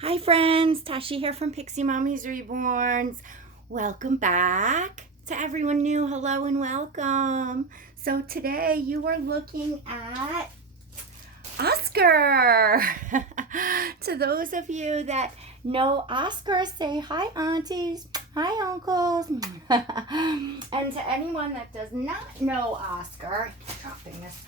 Hi friends, Tashi here from Pixie Mommy's Reborns. Welcome back to everyone new. Hello and welcome. So today you are looking at Oscar. To those of you that know Oscar, say hi aunties, hi uncles. And to anyone that does not know Oscar, I keep dropping this.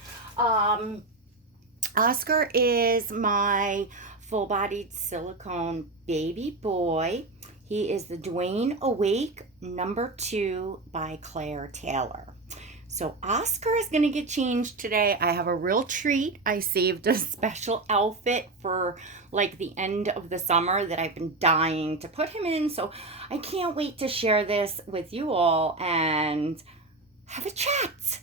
Oscar is my full-bodied silicone baby boy. He is the Dwayne Awake #2 by Claire Taylor. So Oscar is going to get changed today. I have a real treat. I saved a special outfit for like the end of the summer that I've been dying to put him in. So I can't wait to share this with you all and have a chat.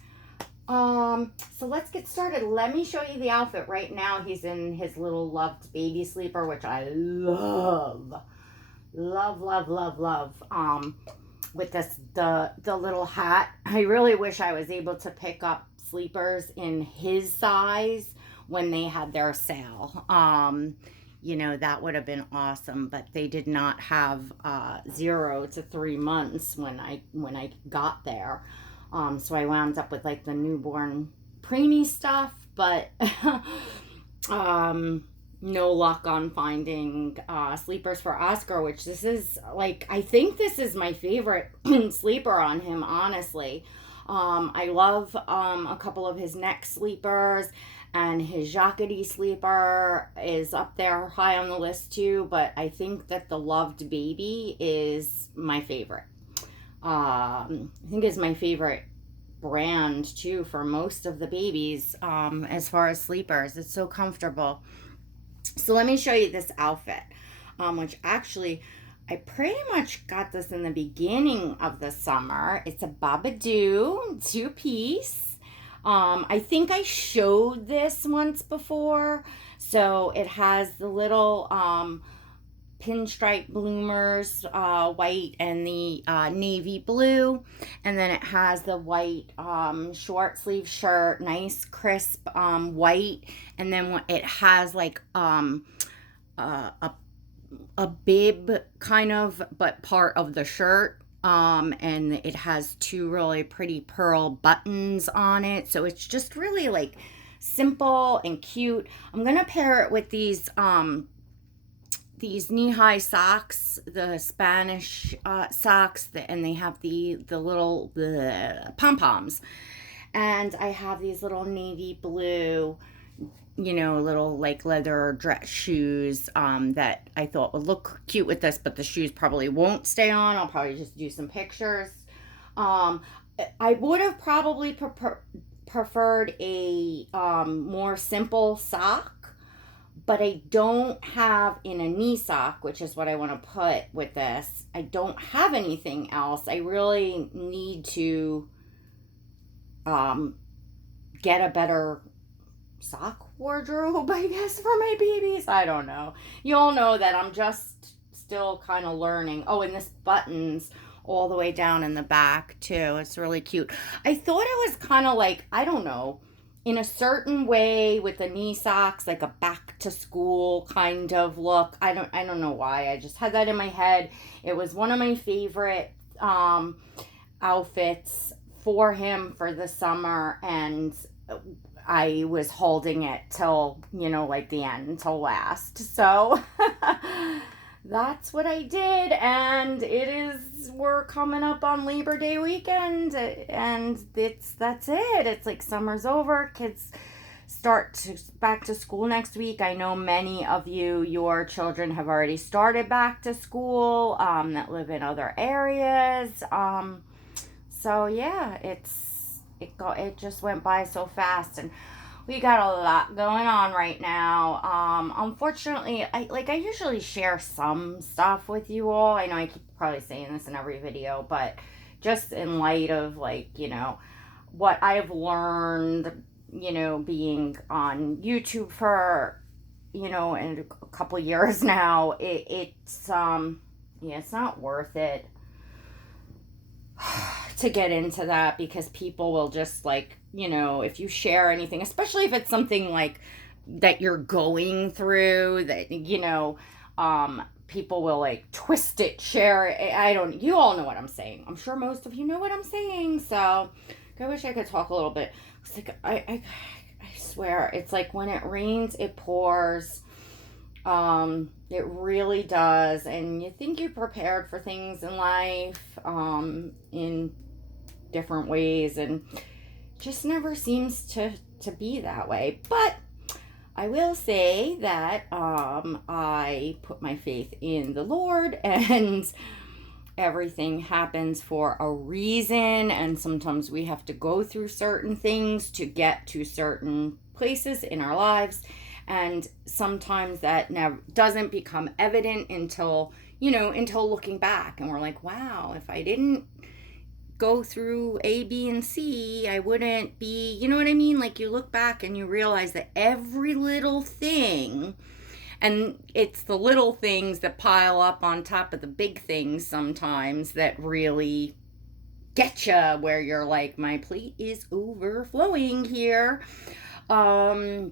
So let's get started. Let me show you the outfit. Right now he's in his little loved baby sleeper, which I love. Love, love, love, love. With the little hat. I really wish I was able to pick up sleepers in his size when they had their sale. That would have been awesome, but they did not have 0 to 3 months when I got there. So I wound up with like the newborn preemie stuff, but no luck on finding sleepers for Oscar, which this is like, I think this is my favorite sleeper on him, honestly. I love a couple of his neck sleepers, and his jackety sleeper is up there high on the list too, but I think that the loved baby is my favorite. I think it's my favorite brand too for most of the babies as far as sleepers. It's so comfortable. So let me show you this outfit, which actually I pretty much got this in the beginning of the summer. It's a babidu 2-piece. I think I showed this once before. So it has the little pinstripe bloomers, white, and the navy blue, and then it has the white short sleeve shirt, nice crisp white, and then it has like a bib kind of, but part of the shirt, and it has 2 really pretty pearl buttons on it, so it's just really like simple and cute. I'm gonna pair it with these knee-high socks, the Spanish socks, and they have the little pom-poms. And I have these little navy blue, little like leather dress shoes that I thought would look cute with this, but the shoes probably won't stay on. I'll probably just do some pictures. I would have probably preferred a more simple sock, but I don't have in a knee sock, which is what I want to put with this. I don't have anything else. I really need to get a better sock wardrobe, I guess, for my babies. I don't know. You all know that I'm just still kind of learning. Oh, and this buttons all the way down in the back too. It's really cute. I thought it was kind of like, I don't know, in a certain way with the knee socks, like a back to school kind of look. I don't know why. I just had that in my head. It was one of my favorite outfits for him for the summer, and I was holding it till, like the end, till last. So that's what I did, and we're coming up on Labor Day weekend, and that's it. It's like summer's over. Kids back to school next week. I know many of your children have already started back to school, that live in other areas. So yeah, it just went by so fast, and we got a lot going on right now. Unfortunately, I usually share some stuff with you all. I know I keep probably saying this in every video, but just in light of what I've learned, being on YouTube for, in a couple years now, it's not worth it to get into that, because people will just if you share anything, especially if it's something like that you're going through, that People will like twist it, share it. You all know what I'm saying. I'm sure most of you know what I'm saying. So I wish I could talk a little bit. It's like, I swear, it's like when it rains, it pours. It really does. And you think you're prepared for things in life, in different ways, and just never seems to be that way. But I will say that I put my faith in the Lord, and everything happens for a reason, and sometimes we have to go through certain things to get to certain places in our lives, and sometimes that never doesn't become evident until looking back, and we're like, wow, if I didn't go through A, B, and C, I wouldn't be, you know what I mean? Like, you look back and you realize that every little thing, and it's the little things that pile up on top of the big things sometimes that really get you where you're like, my plate is overflowing here. But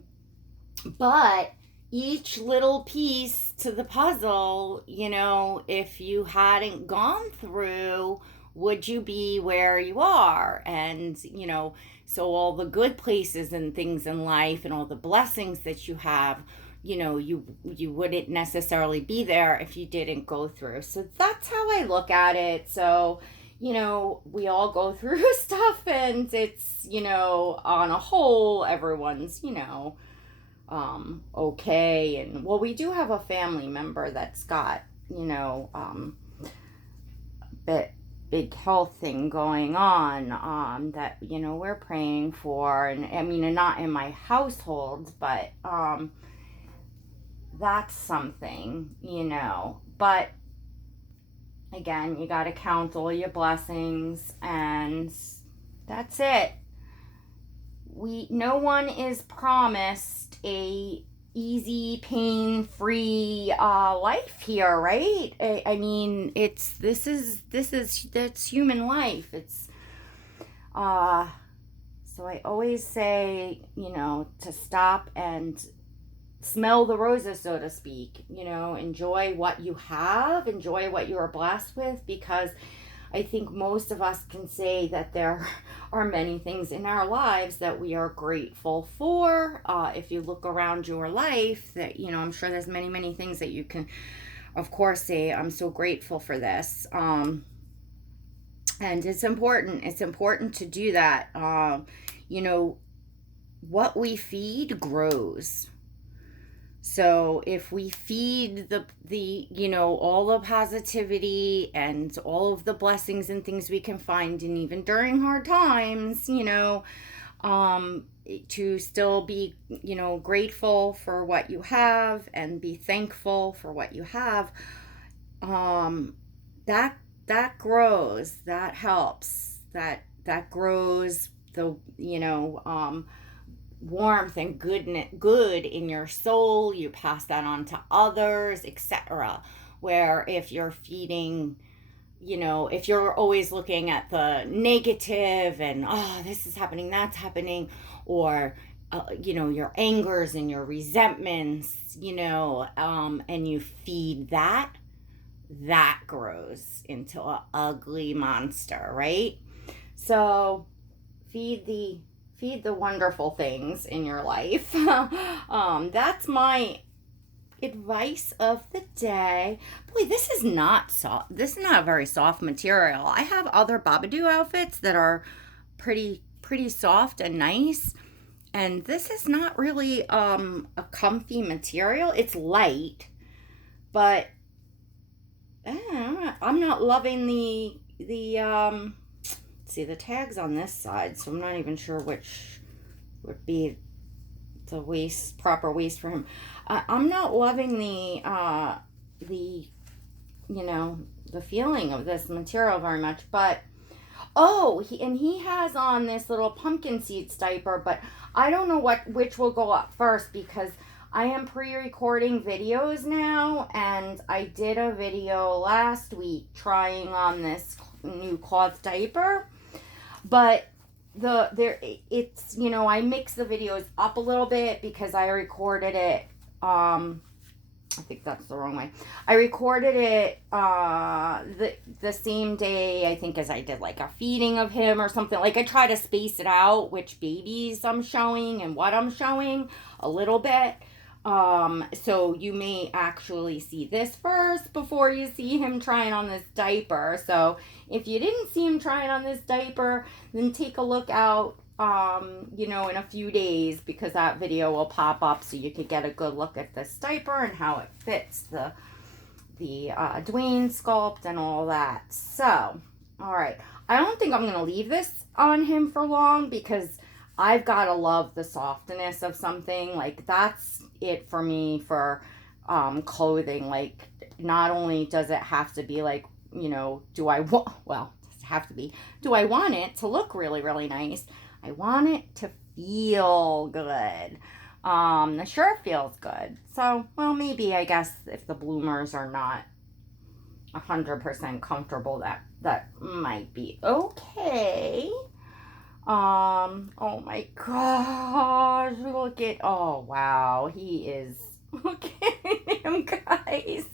each little piece to the puzzle, if you hadn't gone through, would you be where you are? And, so all the good places and things in life and all the blessings that you have, you wouldn't necessarily be there if you didn't go through. So that's how I look at it. So, we all go through stuff, and it's, on a whole, everyone's, okay. And well, we do have a family member that's got, a big health thing going on, that, we're praying for. And I mean, and not in my household, but, that's something, but again, you got to count all your blessings, and that's it. No one is promised a easy, pain-free life here, right? I mean, that's human life. It's so I always say, to stop and smell the roses, so to speak. Enjoy what you have, enjoy what you are blessed with, because I think most of us can say that there are many things in our lives that we are grateful for. If you look around your life, that, I'm sure there's many, many things that you can, of course, say, I'm so grateful for this. And it's important to do that. What we feed grows. So if we feed the all the positivity and all of the blessings and things we can find, and even during hard times, to still be, grateful for what you have and be thankful for what you have, that grows, that helps, that grows the, warmth and good in your soul. You pass that on to others, etc. Where if you're feeding, if you're always looking at the negative and, oh, this is happening, that's happening, or your angers and your resentments, and you feed that grows into an ugly monster, right? So feed the wonderful things in your life. That's my advice of the day. Boy, this is not soft. This is not a very soft material. I have other babidu outfits that are pretty soft and nice, and this is not really a comfy material. It's light, but I'm not loving the see the tags on this side, so I'm not even sure which would be the proper waist for him. I'm not loving the feeling of this material very much, but he has on this little pumpkin seeds diaper, but I don't know which will go up first, because I am pre-recording videos now, and I did a video last week trying on this new cloth diaper. But I mix the videos up a little bit because I recorded it I think that's the wrong way. I recorded it the same day, I think, as I did like a feeding of him or something. Like I try to space it out which babies I'm showing and what I'm showing a little bit. So you may actually see this first before you see him trying on this diaper. So if you didn't see him trying on this diaper, then take a look out, you know, in a few days, because that video will pop up so you could get a good look at this diaper and how it fits the Dwayne sculpt and all that. So, all right. I don't think I'm going to leave this on him for long, because I've got to love the softness of something. Like, that's it for me for clothing. Like, not only does it have to be like, you know, do I want, well, it have to be, do I want it to look really, really nice? I want it to feel good. The shirt feels good. So, well, maybe, I guess, if the bloomers are not 100% comfortable, that might be okay. Oh my gosh, look at, oh wow, he is, look at him, guys.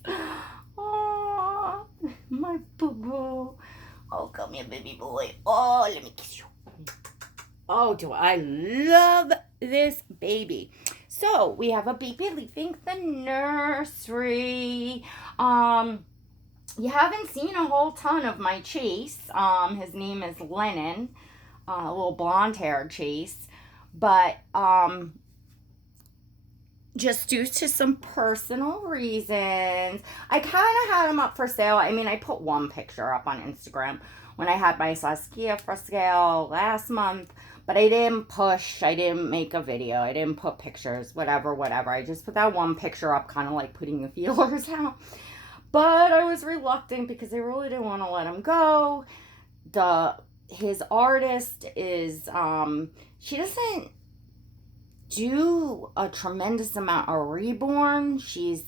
Oh, my boo-boo. Oh, come here, baby boy. Oh, let me kiss you. Oh, do I love this baby. So, we have a baby leaving the nursery. You haven't seen a whole ton of my Chase. His name is Lennon. A little blonde-haired Chase. But, just due to some personal reasons, I kind of had him up for sale. I mean, I put one picture up on Instagram when I had my Saskia for sale last month. But I didn't push, I didn't make a video, I didn't put pictures, whatever. I just put that one picture up, kind of like putting the feelers out. But I was reluctant because I really didn't want to let him go. His artist is, she doesn't do a tremendous amount of Reborn. She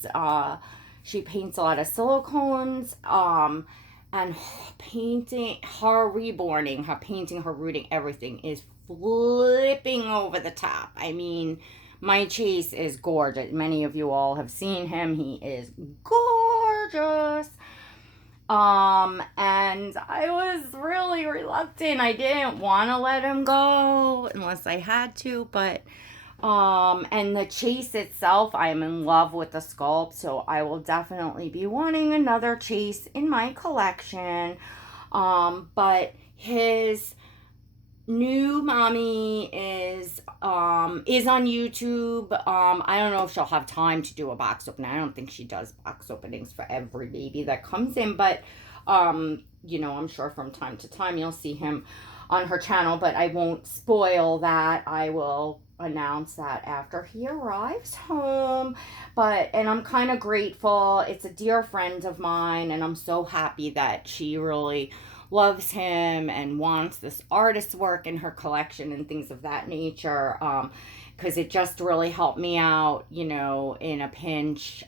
paints a lot of silicones, and painting, her reborning, her painting, her rooting, everything is flipping over the top. I mean, my Chase is gorgeous. Many of you all have seen him. He is gorgeous. And I was really reluctant. I didn't want to let him go unless I had to, but and the Chase itself, I am in love with the sculpt, so I will definitely be wanting another Chase in my collection. But his new mommy is on YouTube. I don't know if she'll have time to do a box opening. I don't think she does box openings for every baby that comes in, but you know, I'm sure from time to time you'll see him on her channel, but I won't spoil that. I will announce that after he arrives home. And I'm kind of grateful. It's a dear friend of mine, and I'm so happy that she really loves him and wants this artist's work in her collection and things of that nature, because it just really helped me out, you know, in a pinch,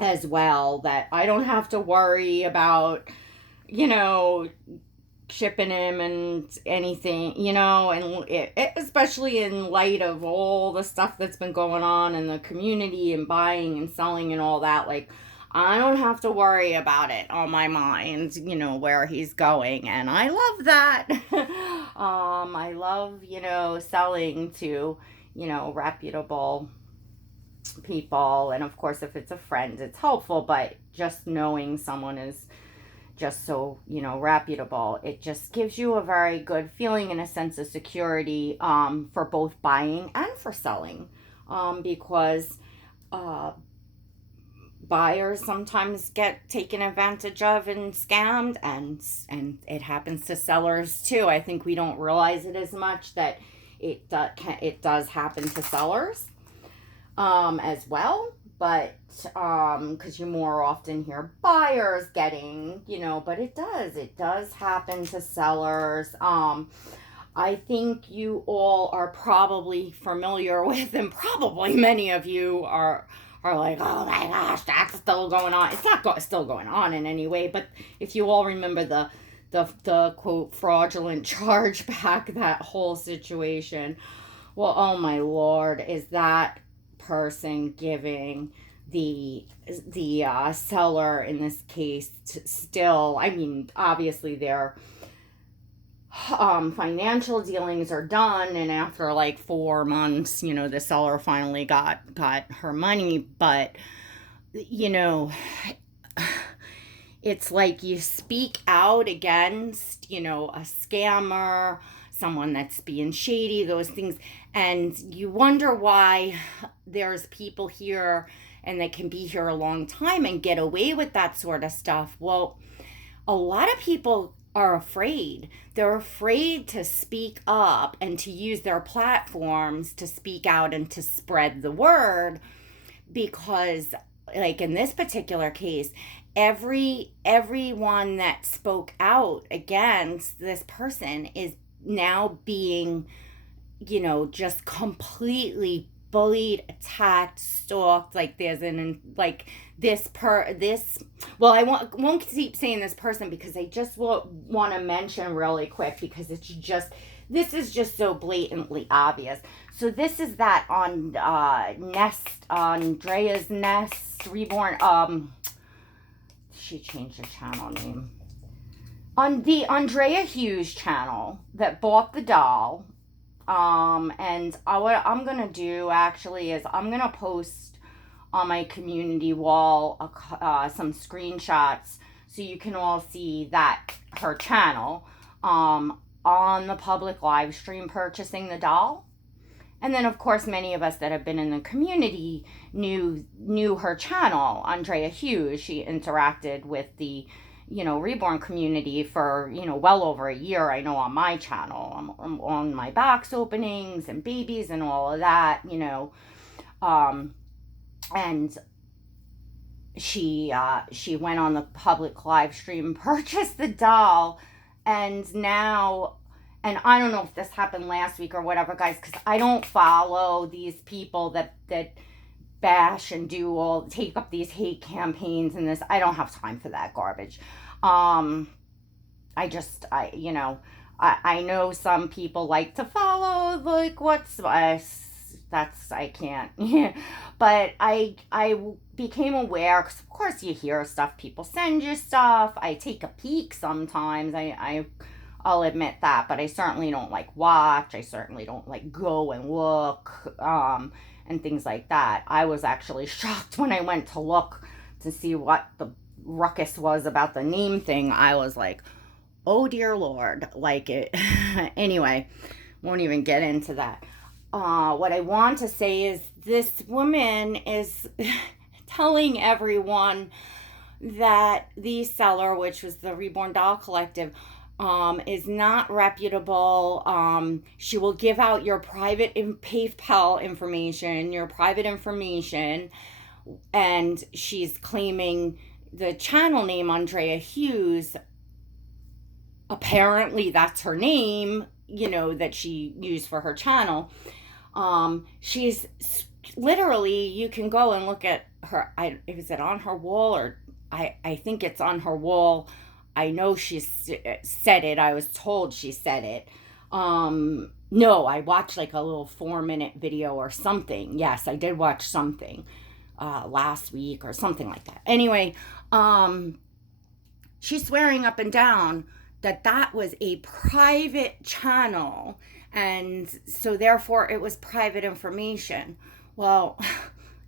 as well, that I don't have to worry about, you know, shipping him and anything, you know, and especially in light of all the stuff that's been going on in the community and buying and selling and all that. Like, I don't have to worry about it on my mind, you know, where he's going, and I love that. I love, you know, selling to, you know, reputable people, and of course if it's a friend it's helpful, but just knowing someone is just so, you know, reputable, it just gives you a very good feeling and a sense of security, for both buying and for selling, because buyers sometimes get taken advantage of and scammed, and it happens to sellers too. I think we don't realize it as much, that it does happen to sellers as well, but because you more often hear buyers getting, you know, but it does happen to sellers. I think you all are probably familiar with, and probably many of you are like, oh my gosh, that's still going on. It's not still going on in any way, but if you all remember the quote fraudulent chargeback, that whole situation, well, oh my Lord, is that person giving the seller in this case still, I mean, obviously their financial dealings are done, and after like 4 months, the seller finally got her money. But it's like you speak out against a scammer, someone that's being shady, those things, and you wonder why there's people here and they can be here a long time and get away with that sort of stuff. Well, a lot of people are afraid. They're afraid to speak up and to use their platforms to speak out and to spread the word, because like in this particular case, everyone that spoke out against this person is now being just completely bullied, attacked, stalked. Like there's well, I won't keep saying this person, because I just want to mention really quick, because this is just so blatantly obvious. So this is that on Andrea's Nest Reborn. She changed the channel name. On the Andrea Hughes channel that bought the doll. And what I'm going to do actually is I'm going to post on my community wall some screenshots so you can all see that her channel on the public live stream purchasing the doll. And then, of course, many of us that have been in the community knew her channel, Andrea Hughes. She interacted with the Reborn community for, well over a year, I know, on my channel. I'm on my box openings and babies and all of that, and she went on the public live stream, purchased the doll, and now, and I don't know if this happened last week or whatever, guys, because I don't follow these people that bash and take up these hate campaigns and this. I don't have time for that garbage. I know some people like to follow, like, I can't. But I became aware, because of course you hear stuff, people send you stuff. I take a peek sometimes. I'll admit that, but I certainly don't watch. I certainly don't go and look, and things like that. I was actually shocked when I went to look to see what the ruckus was about the name thing. I was like, oh dear Lord, anyway, won't even get into that. What I want to say is this woman is telling everyone that the seller, which was the Reborn Doll Collective, is not reputable. She will give out your private PayPal information, your private information, and she's claiming the channel name Andrea Hughes. Apparently that's her name, that she used for her channel. She's literally, you can go and look at her. Is it on her wall, or I think it's on her wall. I know she said it. I was told she said it. No, I watched a little 4-minute video or something. Yes, I did watch something last week or something like that. Anyway, she's swearing up and down that was a private channel, and so therefore it was private information. Well,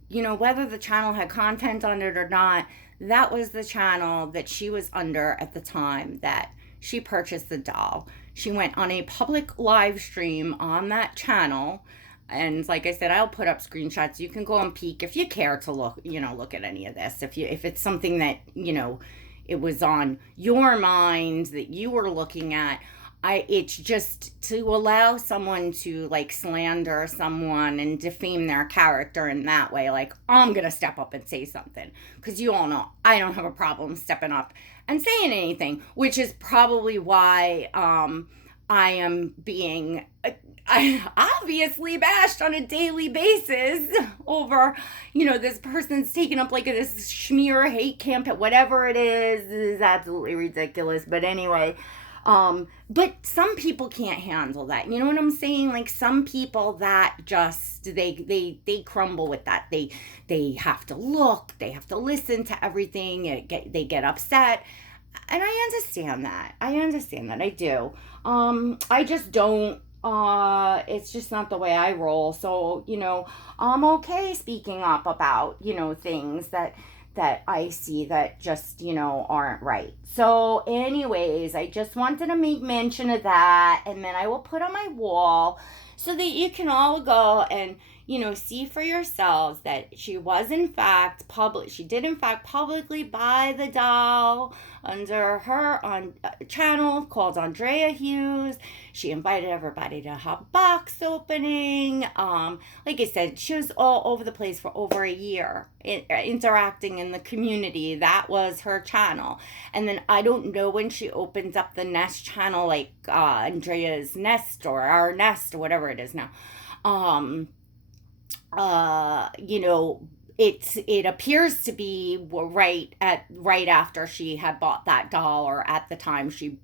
whether the channel had content on it or not, that was the channel that she was under at the time that she purchased the doll. She went on a public live stream on that channel, and like I said, I'll put up screenshots. You can go and peek if you care to look at any of this. If it's something that it was on your mind that you were looking at. It's just to allow someone to slander someone and defame their character in that way. I'm going to step up and say something, because you all know I don't have a problem stepping up and saying anything, which is probably why I am being obviously bashed on a daily basis over, this person's taking up this smear hate campaign, whatever it is absolutely ridiculous. But anyway, But some people can't handle that. You know what I'm saying? Like some people that just they crumble with that. They have to look, they have to listen to everything. They get upset. And I understand that. I do. I just don't it's just not the way I roll. So, I'm okay speaking up about, things that I see that just, aren't right. So, anyways, I just wanted to make mention of that, and then I will put on my wall so that you can all go and, see for yourselves that she was in fact she did in fact publicly buy the doll under her on channel called Andrea Hughes. She invited everybody to her box opening. Like I said, she was all over the place for over a year, interacting in the community. That was her channel. And then I don't know when she opens up the Nest channel, like Andrea's Nest or Our Nest or whatever it is now. You know, it appears to be right after she had bought that doll, or at the time she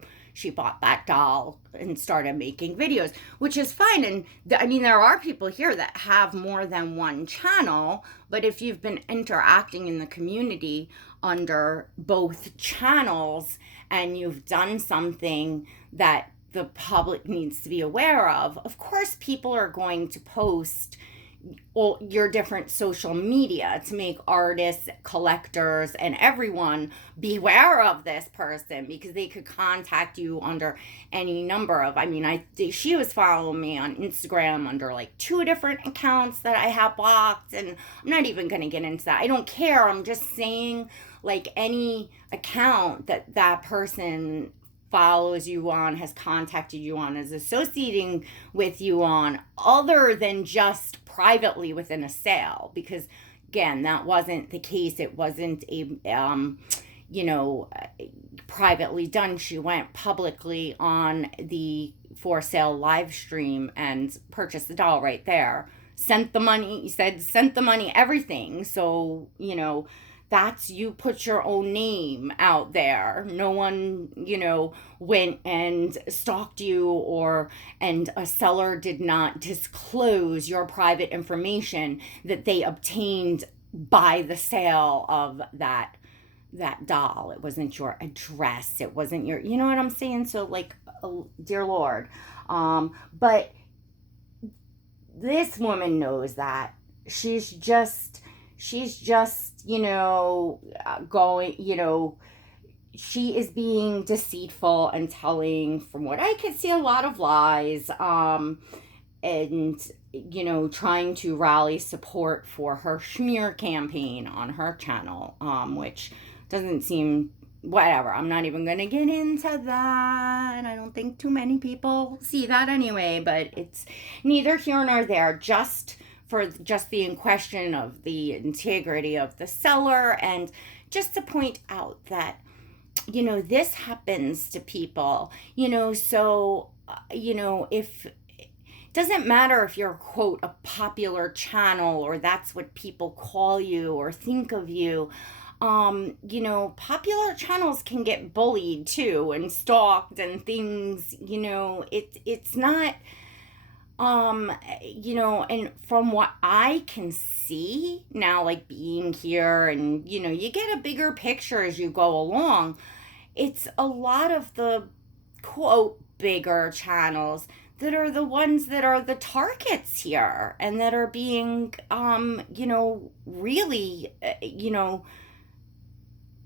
bought that doll and started making videos, which is fine. And I mean, there are people here that have more than one channel, but if you've been interacting in the community under both channels and you've done something that the public needs to be aware of course people are going to post your different social media to make artists, collectors, and everyone beware of this person, because they could contact you under any number of, she was following me on Instagram under like 2 different accounts that I have blocked, and I'm not even going to get into that. I don't care. I'm just saying, like, any account that person follows you on, has contacted you on, is associating with you on, other than just privately within a sale, because again, that wasn't the case. It wasn't a privately done. She went publicly on the for sale live stream and purchased the doll right there, sent the money, everything. So that's, you put your own name out there. No one, went and stalked you, and a seller did not disclose your private information that they obtained by the sale of that doll. It wasn't your address. It wasn't your, you know what I'm saying? So, like, dear Lord. But this woman knows that. She's just, going, she is being deceitful and telling, from what I could see, a lot of lies, and, trying to rally support for her smear campaign on her channel, which doesn't seem, whatever. I'm not even going to get into that. I don't think too many people see that anyway, but it's neither here nor there. Just the in question of the integrity of the seller, and just to point out that, this happens to people, so, if, doesn't matter if you're, quote, a popular channel, or that's what people call you or think of you. Popular channels can get bullied too, and stalked and things, it's not, and from what I can see now, like, being here, and, you get a bigger picture as you go along, it's a lot of the, quote, bigger channels that are the ones that are the targets here, and that are being, really,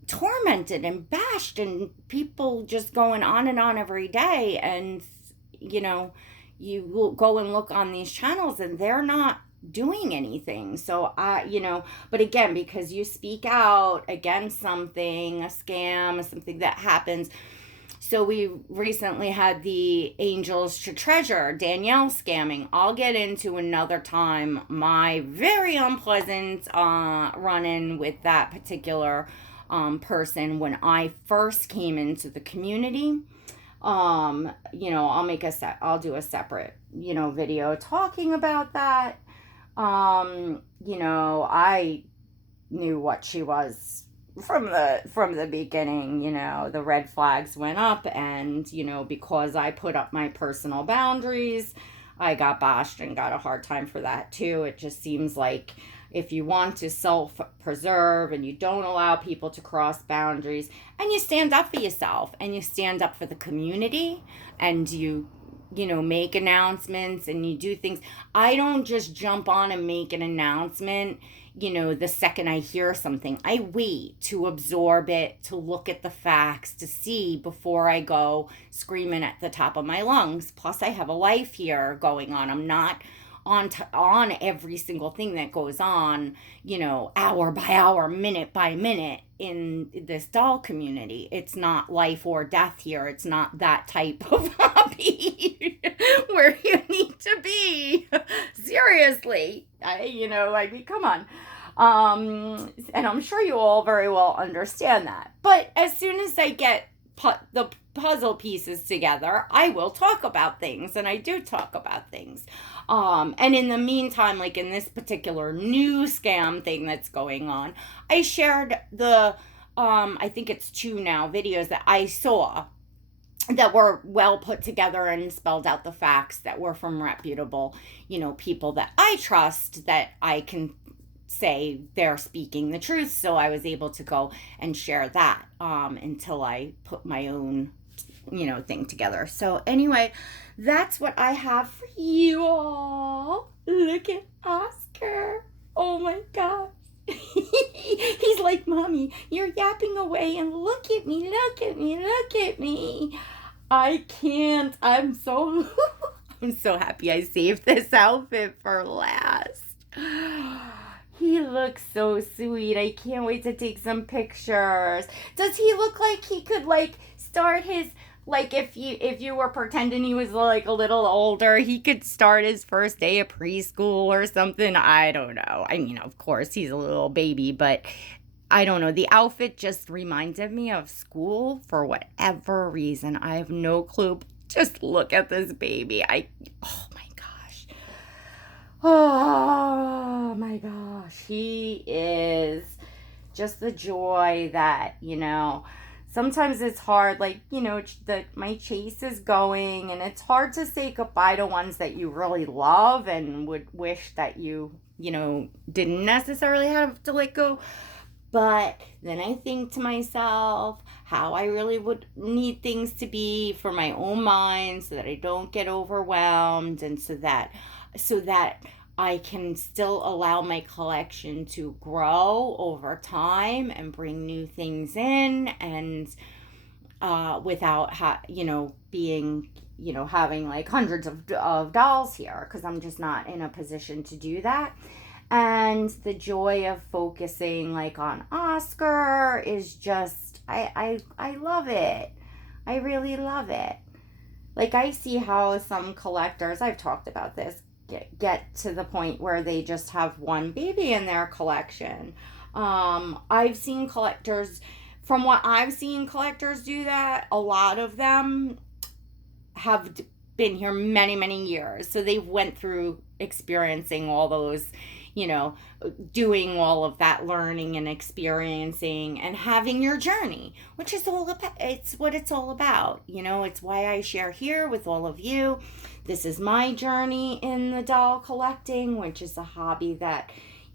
tormented and bashed, and people just going on and on every day. And, you will go and look on these channels and they're not doing anything. So but again, because you speak out against something, a scam, something that happens. So we recently had the Angels to Treasure Danielle scamming. I'll get into another time my very unpleasant run-in with that particular person when I first came into the community. I'll do a separate, video talking about that. I knew what she was from the beginning, the red flags went up, and because I put up my personal boundaries, I got bashed and got a hard time for that too. It just seems like if you want to self preserve and you don't allow people to cross boundaries, and you stand up for yourself and you stand up for the community, and you make announcements and you do things. I don't just jump on and make an announcement, the second I hear something. I wait to absorb it, to look at the facts, to see before I go screaming at the top of my lungs. Plus, I have a life here going on. I'm not on every single thing that goes on, hour by hour, minute by minute in this doll community. It's not life or death here. It's not that type of hobby where you need to be. Seriously. Come on. And I'm sure you all very well understand that. But as soon as I get the puzzle pieces together, I will talk about things, and I do talk about things. And in the meantime, like in this particular new scam thing that's going on, I shared I think it's 2 now, videos that I saw that were well put together and spelled out the facts, that were from reputable, people that I trust, that I can say they're speaking the truth. So I was able to go and share that until I put my own thing together. So anyway, that's what I have for you all. Look at Oscar. Oh my gosh. He's like, Mommy, you're yapping away, and look at me, look at me, look at me. I can't. I'm so happy I saved this outfit for last. He looks so sweet. I can't wait to take some pictures. Does he look like he could start his, if you were pretending he was a little older, he could start his first day of preschool or something? I don't know. I mean, of course he's a little baby, but I don't know. The outfit just reminded me of school for whatever reason. I have no clue. Just look at this baby. Oh my gosh. Oh my gosh. He is just the joy that, sometimes it's hard, my chase is going, and it's hard to say goodbye to ones that you really love and would wish that you didn't necessarily have to let go. But then I think to myself how I really would need things to be for my own mind, so that I don't get overwhelmed, and so that I can still allow my collection to grow over time and bring new things in, and without being having hundreds of dolls here, because I'm just not in a position to do that. And the joy of focusing on Oscar is just, I love it. I really love it. I see how some collectors, I've talked about this, get to the point where they just have one baby in their collection. I've seen collectors, from what I've seen collectors do that, a lot of them have been here many, many years. So they've went through experiencing all those, doing all of that learning and experiencing and having your journey, which is it's what it's all about. It's why I share here with all of you. This is my journey in the doll collecting, which is a hobby that,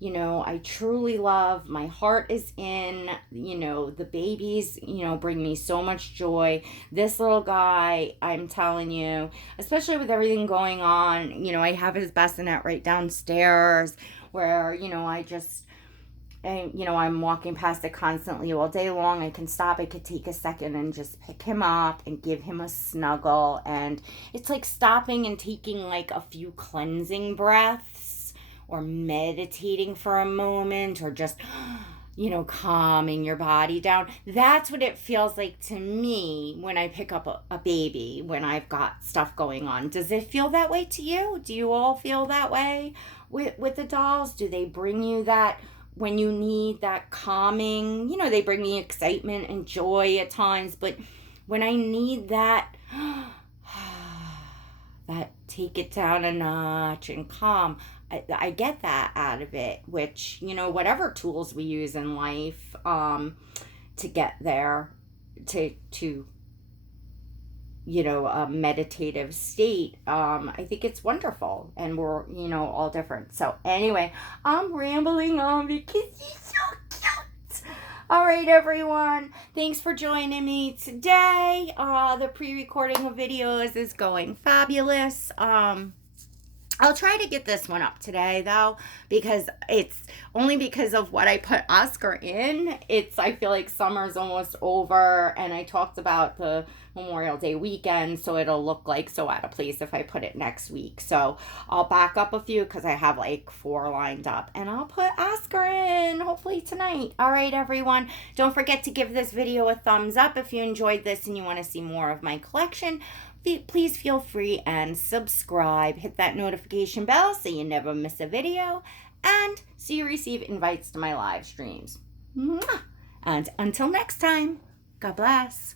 I truly love. My heart is in, the babies, bring me so much joy. This little guy, I'm telling you, especially with everything going on, I have his bassinet right downstairs where, I'm walking past it constantly all day long. I can stop. I could take a second and just pick him up and give him a snuggle. And it's like stopping and taking a few cleansing breaths, or meditating for a moment, or just, calming your body down. That's what it feels like to me when I pick up a baby, when I've got stuff going on. Does it feel that way to you? Do you all feel that way with the dolls? Do they bring you that when you need that calming? They bring me excitement and joy at times, but when I need that, that take it down a notch and calm, I get that out of it, which, you know, whatever tools we use in life to get there, to you know, a meditative state, I think it's wonderful, and we're, you know, all different. So anyway, I'm rambling on because he's so cute. All right, everyone, thanks for joining me today. The pre-recording of videos is going fabulous. I'll try to get this one up today, though, because it's only because of what I put Oscar in. I feel like summer's almost over, and I talked about the Memorial Day weekend, so it'll look like so out of place if I put it next week. So I'll back up a few because I have like 4 lined up, and I'll put Oscar in hopefully tonight. All right, everyone. Don't forget to give this video a thumbs up if you enjoyed this and you want to see more of my collection. Please feel free and subscribe. Hit that notification bell so you never miss a video, and so you receive invites to my live streams. Mwah! And until next time, God bless.